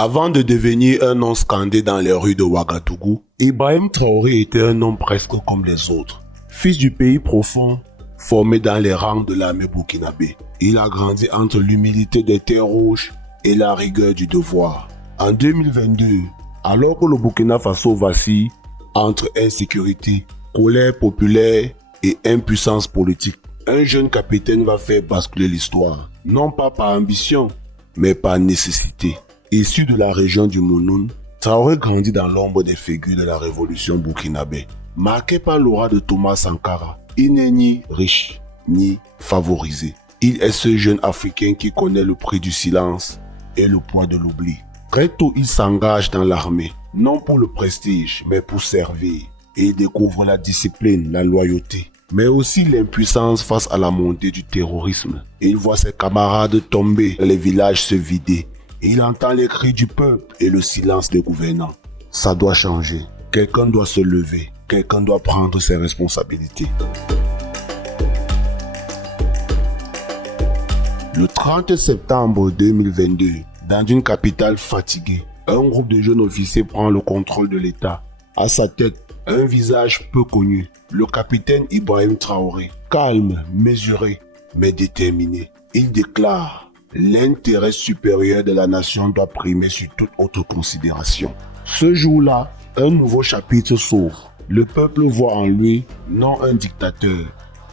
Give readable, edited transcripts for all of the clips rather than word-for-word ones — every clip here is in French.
Avant de devenir un nom scandé dans les rues de Ouagadougou, Ibrahim Traoré était un homme presque comme les autres. Fils du pays profond, formé dans les rangs de l'armée burkinabé, il a grandi entre l'humilité des terres rouges et la rigueur du devoir. En 2022, alors que le Burkina Faso vacille entre insécurité, colère populaire et impuissance politique, un jeune capitaine va faire basculer l'histoire, non pas par ambition, mais par nécessité. Issu de la région du Mounoun, Traoré grandit dans l'ombre des figures de la révolution burkinabé. Marqué par l'aura de Thomas Sankara, il n'est ni riche, ni favorisé. Il est ce jeune Africain qui connaît le prix du silence et le poids de l'oubli. Très tôt, il s'engage dans l'armée, non pour le prestige, mais pour servir. Et il découvre la discipline, la loyauté, mais aussi l'impuissance face à la montée du terrorisme. Il voit ses camarades tomber, les villages se vider. Il entend les cris du peuple et le silence des gouvernants. Ça doit changer. Quelqu'un doit se lever. Quelqu'un doit prendre ses responsabilités. Le 30 septembre 2022, dans une capitale fatiguée, un groupe de jeunes officiers prend le contrôle de l'État. À sa tête, un visage peu connu, le capitaine Ibrahim Traoré. Calme, mesuré, mais déterminé. Il déclare: l'intérêt supérieur de la nation doit primer sur toute autre considération. Ce jour-là, un nouveau chapitre s'ouvre. Le peuple voit en lui non un dictateur,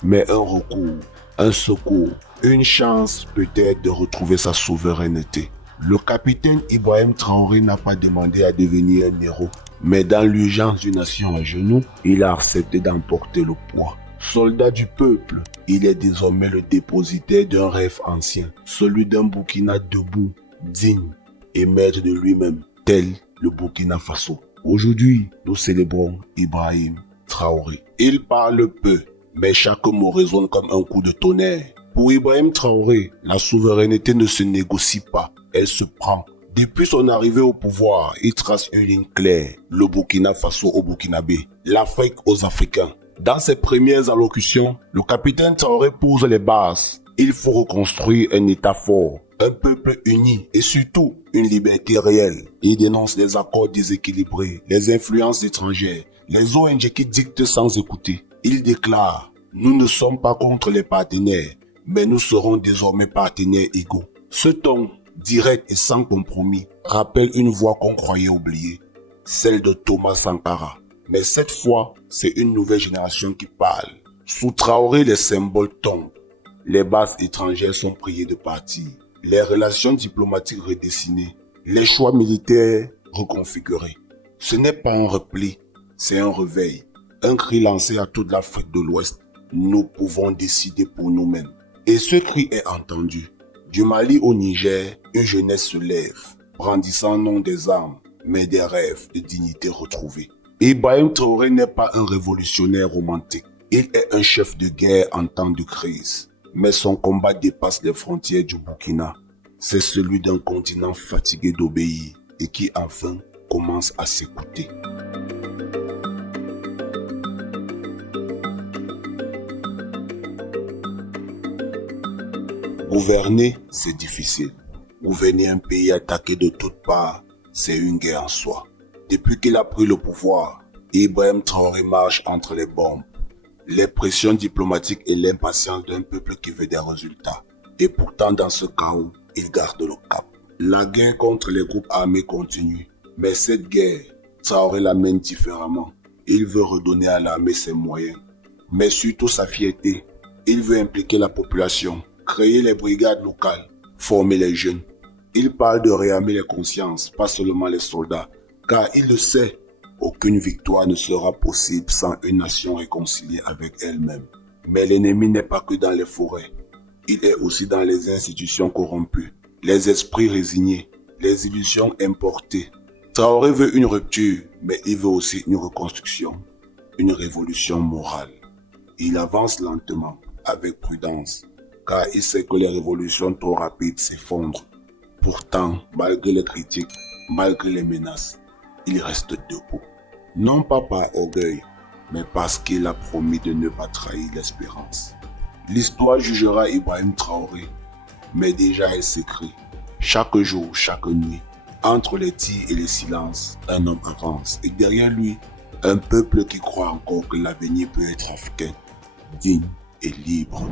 mais un recours, un secours, une chance peut-être de retrouver sa souveraineté. Le capitaine Ibrahim Traoré n'a pas demandé à devenir un héros, mais dans l'urgence d'une nation à genoux, il a accepté d'emporter le poids. Soldat du peuple, il est désormais le dépositaire d'un rêve ancien, celui d'un Burkina debout, digne et maître de lui-même, tel le Burkina Faso. Aujourd'hui, nous célébrons Ibrahim Traoré. Il parle peu, mais chaque mot résonne comme un coup de tonnerre. Pour Ibrahim Traoré, la souveraineté ne se négocie pas, elle se prend. Depuis son arrivée au pouvoir, il trace une ligne claire, le Burkina Faso aux Burkinabés, l'Afrique aux Africains. Dans ses premières allocutions, le capitaine Traoré pose les bases. Il faut reconstruire un État fort, un peuple uni et surtout une liberté réelle. Il dénonce les accords déséquilibrés, les influences étrangères, les ONG qui dictent sans écouter. Il déclare: nous ne sommes pas contre les partenaires, mais nous serons désormais partenaires égaux. Ce ton, direct et sans compromis, rappelle une voix qu'on croyait oubliée, celle de Thomas Sankara. Mais cette fois, c'est une nouvelle génération qui parle. Sous Traoré, les symboles tombent. Les bases étrangères sont priées de partir. Les relations diplomatiques redessinées. Les choix militaires reconfigurés. Ce n'est pas un repli, c'est un réveil. Un cri lancé à toute l'Afrique de l'Ouest. Nous pouvons décider pour nous-mêmes. Et ce cri est entendu. Du Mali au Niger, une jeunesse se lève, brandissant non des armes, mais des rêves de dignité retrouvée. Ibrahim Traoré n'est pas un révolutionnaire romantique. Il est un chef de guerre en temps de crise. Mais son combat dépasse les frontières du Burkina. C'est celui d'un continent fatigué d'obéir et qui enfin commence à s'écouter. Gouverner, c'est difficile. Gouverner un pays attaqué de toutes parts, c'est une guerre en soi. Depuis qu'il a pris le pouvoir, Ibrahim Traoré marche entre les bombes, les pressions diplomatiques et l'impatience d'un peuple qui veut des résultats. Et pourtant, dans ce chaos, il garde le cap. La guerre contre les groupes armés continue. Mais cette guerre, Traoré la mène différemment. Il veut redonner à l'armée ses moyens, mais surtout sa fierté. Il veut impliquer la population, créer les brigades locales, former les jeunes. Il parle de réarmer les consciences, pas seulement les soldats. Car il le sait, aucune victoire ne sera possible sans une nation réconciliée avec elle-même. Mais l'ennemi n'est pas que dans les forêts. Il est aussi dans les institutions corrompues, les esprits résignés, les illusions importées. Traoré veut une rupture, mais il veut aussi une reconstruction, une révolution morale. Il avance lentement, avec prudence, car il sait que les révolutions trop rapides s'effondrent. Pourtant, malgré les critiques, malgré les menaces, il reste debout. Non pas par orgueil, mais parce qu'il a promis de ne pas trahir l'espérance. L'histoire jugera Ibrahim Traoré, mais déjà elle s'écrit. Chaque jour, chaque nuit, Entre les tirs et les silences, un homme avance et derrière lui, un peuple qui croit encore que l'avenir peut être africain, digne et libre.